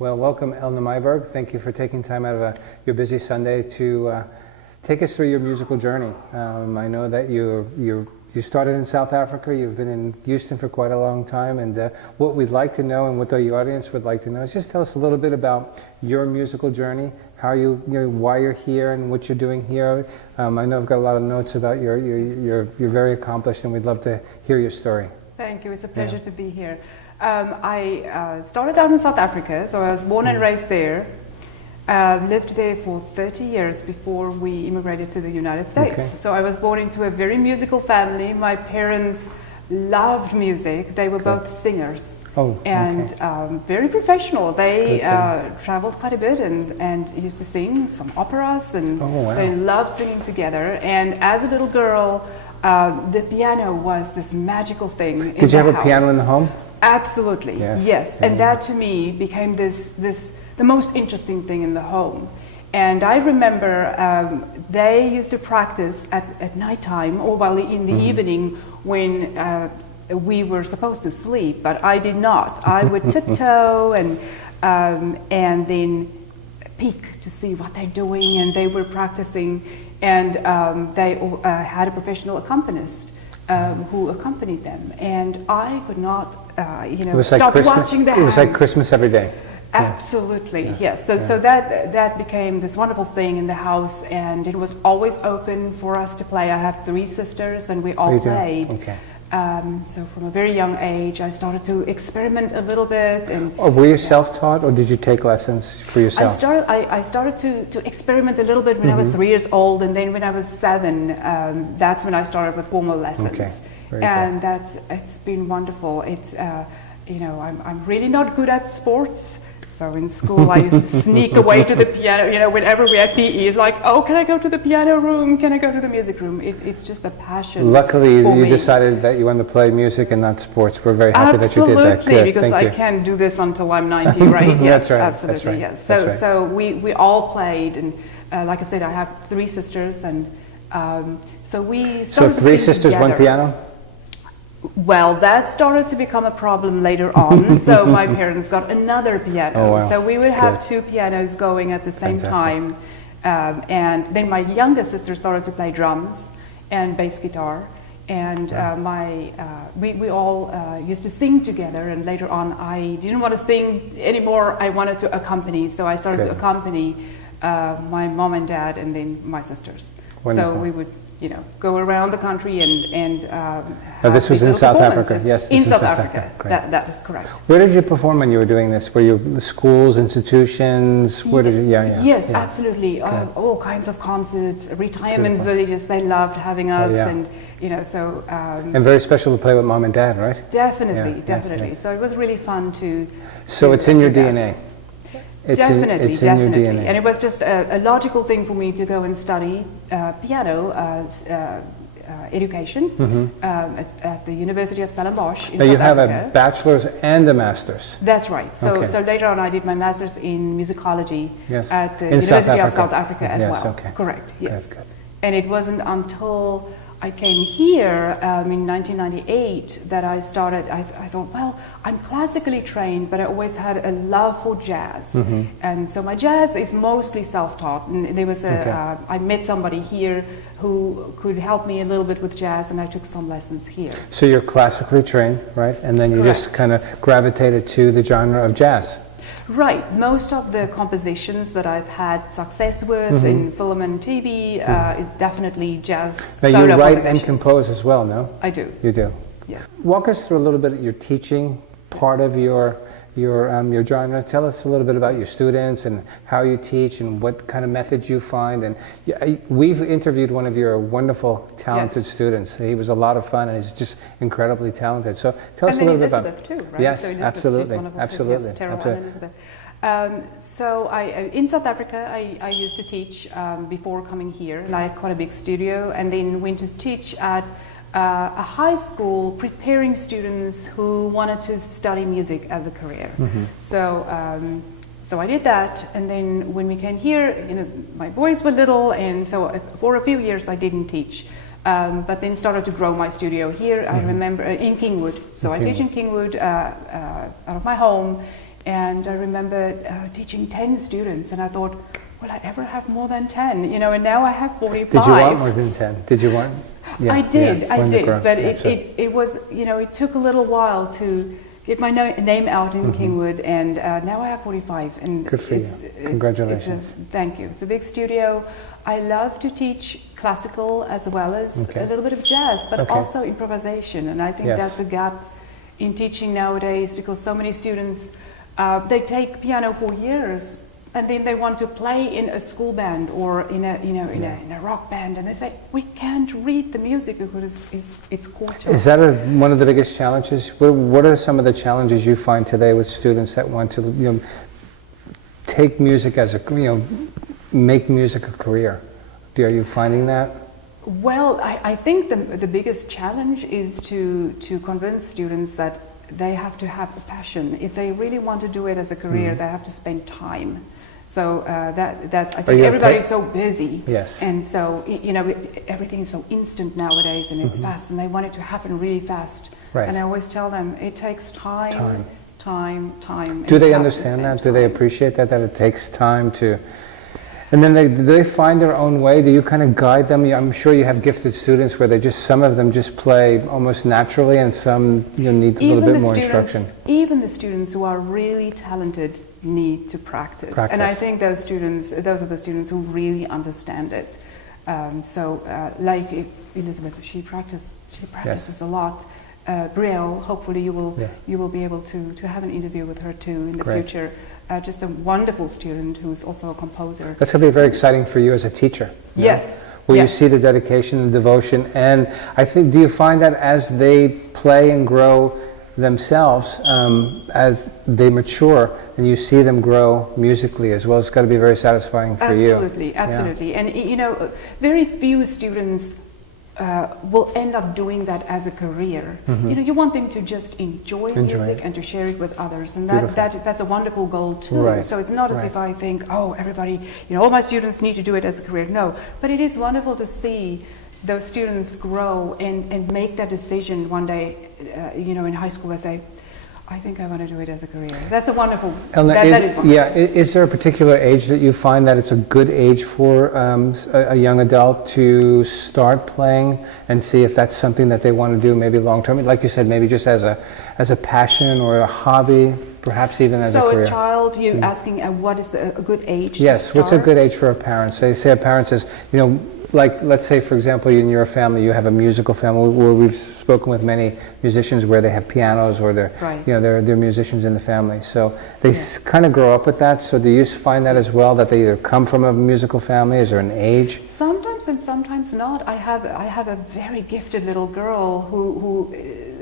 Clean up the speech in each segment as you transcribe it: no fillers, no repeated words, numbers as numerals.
Well, welcome, Elna Myburg. Thank you for taking time out of your busy Sunday to take us through your musical journey. I know that you started in South Africa. You've been in Houston for quite a long time, and what we'd like to know, and what the audience would like to know, is just tell us a little bit about your musical journey, how why you're here, and what you're doing here. I know I've got a lot of notes about you're very accomplished, and we'd love to hear your story. Thank you. It's a pleasure to be here. I started out in South Africa, so I was born and raised there. Lived there for 30 years before we immigrated to the United States. Okay. So I was born into a very musical family. My parents loved music. They were both singers. And very professional. They traveled quite a bit and used to sing some operas, and they loved singing together. And as a little girl, the piano was this magical thing. Did you have a piano in the home? Absolutely, yes. And that to me became the most interesting thing in the home. And I remember they used to practice at nighttime, or in the evening when we were supposed to sleep, but I did not. I would tiptoe and then peek to see what they're doing, and they were practicing, and they had a professional accompanist who accompanied them, and I could not stop watching the hands. It was like Christmas every day. Absolutely, yes. So that became this wonderful thing in the house, and it was always open for us to play. I have 3 sisters, and we all played. Okay. So from a very young age, I started to experiment a little bit. And were you self-taught, or did you take lessons for yourself? I started to experiment a little bit when I was 3 years old, and then when I was 7, that's when I started with formal lessons. Okay. And it's been wonderful. It's I'm really not good at sports. So in school, I used to sneak away to the piano. Whenever we had PE, it's like, oh, can I go to the piano room? Can I go to the music room? It's just a passion. Luckily, you decided that you wanted to play music and not sports. We're very happy that you did that. Absolutely, because I can't do this until I'm 90, right? Yes, that's right. Absolutely, that's right. yes. That's So we all played, and like I said, I have 3 sisters, and so we started. So 3 sisters, together. 1 piano. Well, that started to become a problem later on, so my parents got another piano. So we would have 2 pianos going at the same time. And then my youngest sister started to play drums and bass guitar. And we all used to sing together, and later on I didn't want to sing anymore, I wanted to accompany. So I started to accompany my mom and dad, and then my sisters. Wonderful. So we would go around the country and this was in South Africa, yes? In South Africa, that is correct. Where did you perform when you were doing this? Were you schools, institutions? Where did you, Yes, absolutely. All kinds of concerts, retirement villages, they loved having us, and so... and very special to play with mom and dad, right? Definitely, definitely. So it was really fun to... So it's in your DNA? Definitely. In your DNA. And it was just a logical thing for me to go and study piano education at the University of Stellenbosch in South Africa. You have a bachelor's and a master's. That's right. So later on I did my master's in musicology at the in University of South Africa as well. Okay. Correct, yes. Good. And it wasn't until I came here in 1998 that I started, I thought, well, I'm classically trained, but I always had a love for jazz. And so my jazz is mostly self-taught. And there was I met somebody here who could help me a little bit with jazz, and I took some lessons here. So you're classically trained, right? And then you just kind of gravitated to the genre of jazz. Right. Most of the compositions that I've had success with in film and TV is definitely jazz. Now you write and compose as well, no? I do. You do? Yeah. Walk us through a little bit of your teaching part of your genre. Tell us a little bit about your students and how you teach and what kind of methods you find. And we've interviewed one of your wonderful, talented students. He was a lot of fun, and he's just incredibly talented. So tell us a little bit about Elizabeth too, right? Yes, so Elizabeth, absolutely, absolutely. Yes, Terrell and Elizabeth. So in South Africa, I used to teach before coming here, and I had quite a big studio, and then went to teach at a high school preparing students who wanted to study music as a career. So I did that, and then when we came here, my boys were little, and so for a few years I didn't teach. But then started to grow my studio here. I remember in Kingwood. So I teach in Kingwood out of my home, And I remember teaching 10 students, and I thought, will I ever have more than 10? You know, and now I have 45. Did you want more than 10? Did you want? Yeah, I did, but it was, you know, it took a little while to get my name out in Kingwood, and now I have 45. And good for you. Congratulations. Thank you. It's a big studio. I love to teach classical as well as a little bit of jazz, but also improvisation. And I think that's a gap in teaching nowadays, because so many students, they take piano for years, and then they want to play in a school band or in a, you know, in a rock band, and they say, we can't read the music because it's gorgeous. Is that one of the biggest challenges? What are some of the challenges you find today with students that want to, you know, take music as a, you know, make music a career? Are you finding that? Well, I think the biggest challenge is to convince students that they have to have the passion. If they really want to do it as a career, they have to spend time. So that's, I think everybody's so busy. Yes. And so, you know, everything is so instant nowadays, and it's fast, and they want it to happen really fast. Right. And I always tell them, it takes time. Do they understand that? Do they appreciate that it takes time to... And then do they find their own way? Do you kind of guide them? I'm sure you have gifted students where some of them just play almost naturally, and some need a little bit more instruction. Even the students who are really talented need to practice. And I think those are the students who really understand it. Like Elizabeth, she practices a lot. Brielle, hopefully you will be able to have an interview with her too in the future. Just a wonderful student who's also a composer. That's going to be very exciting for you as a teacher. Yes. Where you see the dedication and devotion. And I think, do you find that as they play and grow themselves, as they mature, and you see them grow musically as well, it's got to be very satisfying for you. Absolutely. And you know, very few students will end up doing that as a career. You know, you want them to just enjoy music and to share it with others, and that's a wonderful goal too. Right. So it's not as if I think, oh, everybody, you know, all my students need to do it as a career. No, but it is wonderful to see those students grow and make that decision one day. You know, in high school, they say, I think I want to do it as a career. That's a wonderful. Elna, that is wonderful. Yeah, is there a particular age that you find that it's a good age for a young adult to start playing and see if that's something that they want to do maybe long term? Like you said, maybe just as a passion or a hobby, perhaps even as a career. So a child, you're asking what is a good age to Yes, start? what's a good age for a parent? Say a parent says, you know, like, let's say, for example, in your family, you have a musical family where we've spoken with many musicians where they have pianos or they're, you know, they're musicians in the family. So they kind of grow up with that. So do you find that as well, that they either come from a musical family? Is there an age? Sometimes and sometimes not. I have a very gifted little girl who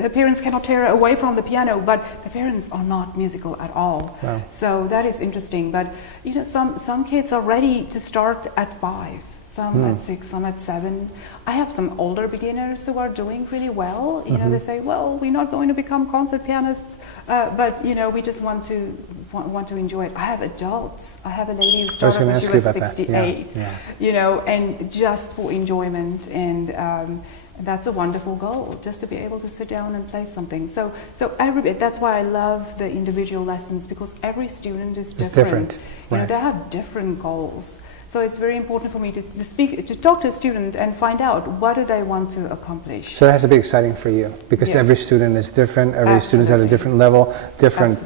her parents cannot tear her away from the piano, but the parents are not musical at all. Wow. So that is interesting. But you know, some kids are ready to start at 5. Some at 6, some at 7. I have some older beginners who are doing really well. You know, they say, well, we're not going to become concert pianists, but you know, we just want to enjoy it. I have adults. I have a lady who started when she was 68. You know, and just for enjoyment, and that's a wonderful goal, just to be able to sit down and play something. So that's why I love the individual lessons, because every student is different. You know, they have different goals. So it's very important for me to talk to a student and find out what do they want to accomplish. So it has to be exciting for you, because every student is different. Every student's at a different level, different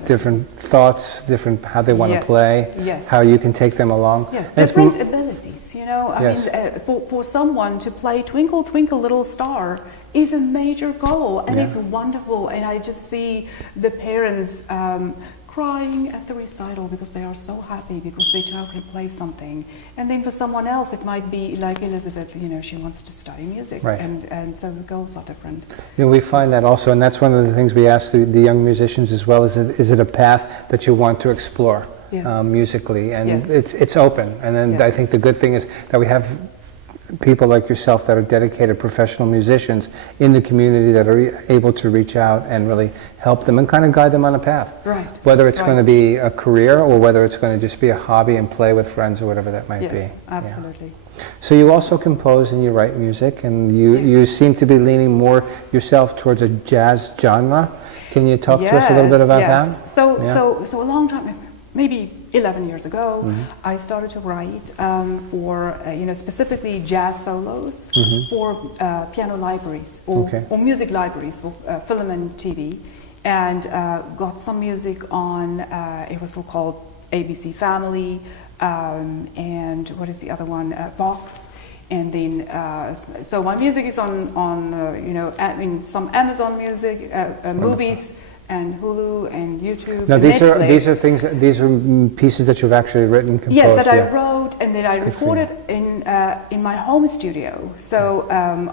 thoughts, different how they want to play, how you can take them along. Yes, different abilities. You know, I mean, for someone to play "Twinkle Twinkle Little Star" is a major goal, and it's wonderful. And I just see the parents crying at the recital because they are so happy because their child can play something. And then for someone else it might be like Elizabeth, you know, she wants to study music, and so the goals are different. You know, we find that also, and that's one of the things we ask the young musicians as well, is it a path that you want to explore musically? And it's open, and then I think the good thing is that we have people like yourself that are dedicated professional musicians in the community that are able to reach out and really help them and kind of guide them on a path. Right. Whether it's going to be a career or whether it's going to just be a hobby and play with friends or whatever that might be. Yes, absolutely. Yeah. So you also compose and you write music, and you seem to be leaning more yourself towards a jazz genre. Can you talk to us a little bit about that? So a long time, maybe 11 years ago, I started to write for specifically jazz solos for piano libraries or music libraries for film and TV, and got some music on. It was called ABC Family, and what is the other one? Vox. And then, so my music is on some Amazon Music, movies, and Hulu, and YouTube. Now and Netflix. These are pieces that you've actually written, composed. Yes, that I wrote, and then I recorded in my home studio. So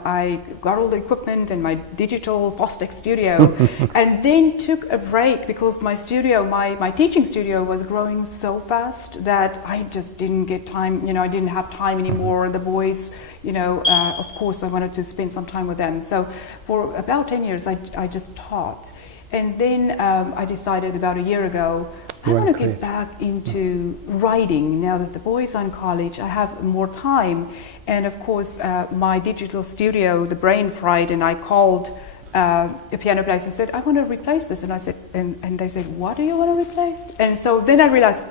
I got all the equipment and my digital Fostex studio, and then took a break because my studio, my teaching studio, was growing so fast that I just didn't get time. I didn't have time anymore. The boys, of course, I wanted to spend some time with them. So for about 10 years, I just taught. And then I decided about a year ago, I want to get back into writing. Now that the boys are in college, I have more time. And of course, my digital studio, the brain fried, and I called a piano place and said, I want to replace this. And I said, and they said, what do you want to replace? And so then I realized,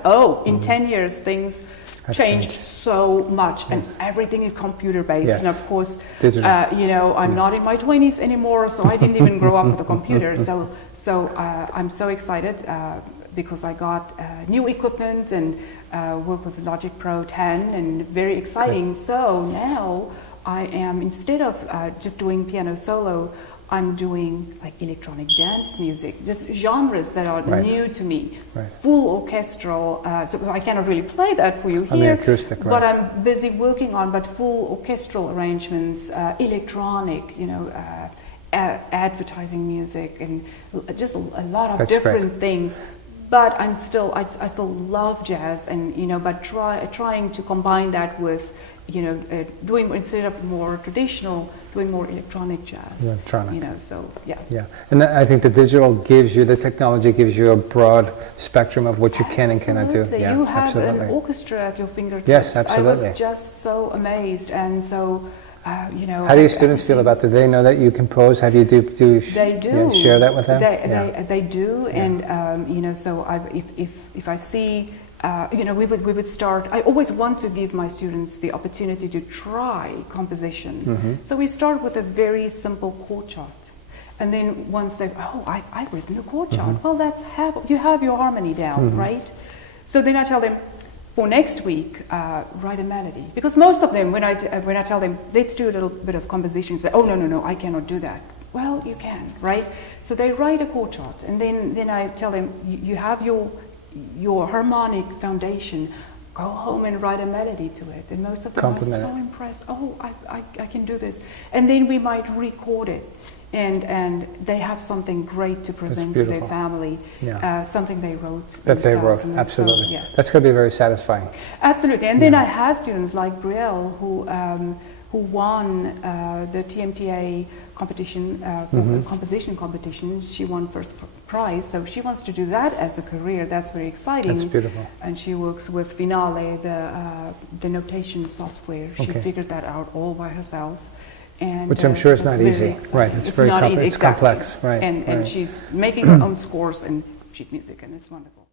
in 10 years, things changed so much, and everything is computer-based. Yes. And of course, digital. I'm not in my 20s anymore, so I didn't even grow up with a computer. So I'm so excited because I got new equipment and work with Logic Pro 10, and very exciting. Great. So now I am, instead of just doing piano solo, I'm doing like electronic dance music, just genres that are new to me. Right. Full orchestral, so I cannot really play that for you here. On the acoustic, but I'm busy working on full orchestral arrangements, electronic, advertising music, and just a lot of different things. But I still love jazz, and but trying to combine that with doing, instead of more traditional, doing more electronic jazz. Electronic. Yeah. And I think the technology gives you a broad spectrum of what you can and cannot do. Yeah, you have an orchestra at your fingertips. Yes, absolutely. I was just so amazed, and so. How do your students feel about it? Do they know that you compose? Have you they do. Share that with them? They do, and so if I see, we would start. I always want to give my students the opportunity to try composition. So we start with a very simple chord chart, and then once I've written a chord chart. Well, you have your harmony down, right? So then I tell them, for next week, write a melody. Because most of them, when I tell them, let's do a little bit of composition, say, oh, no, I cannot do that. Well, you can, right? So they write a chord chart, and then I tell them, you have your harmonic foundation, go home and write a melody to it. And most of them are so impressed, I can do this. And then we might record it. And they have something great to present to their family, something they wrote. That they wrote, absolutely. So, yes. That's going to be very satisfying. Absolutely. And then I have students like Brielle who won the TMTA competition, composition competition. She won first prize, so she wants to do that as a career. That's very exciting. That's beautiful. And she works with Finale, the notation software. She figured that out all by herself. And, which I'm sure is not easy. Right, it's very complex. Right, and she's making her own scores and sheet music, and it's wonderful.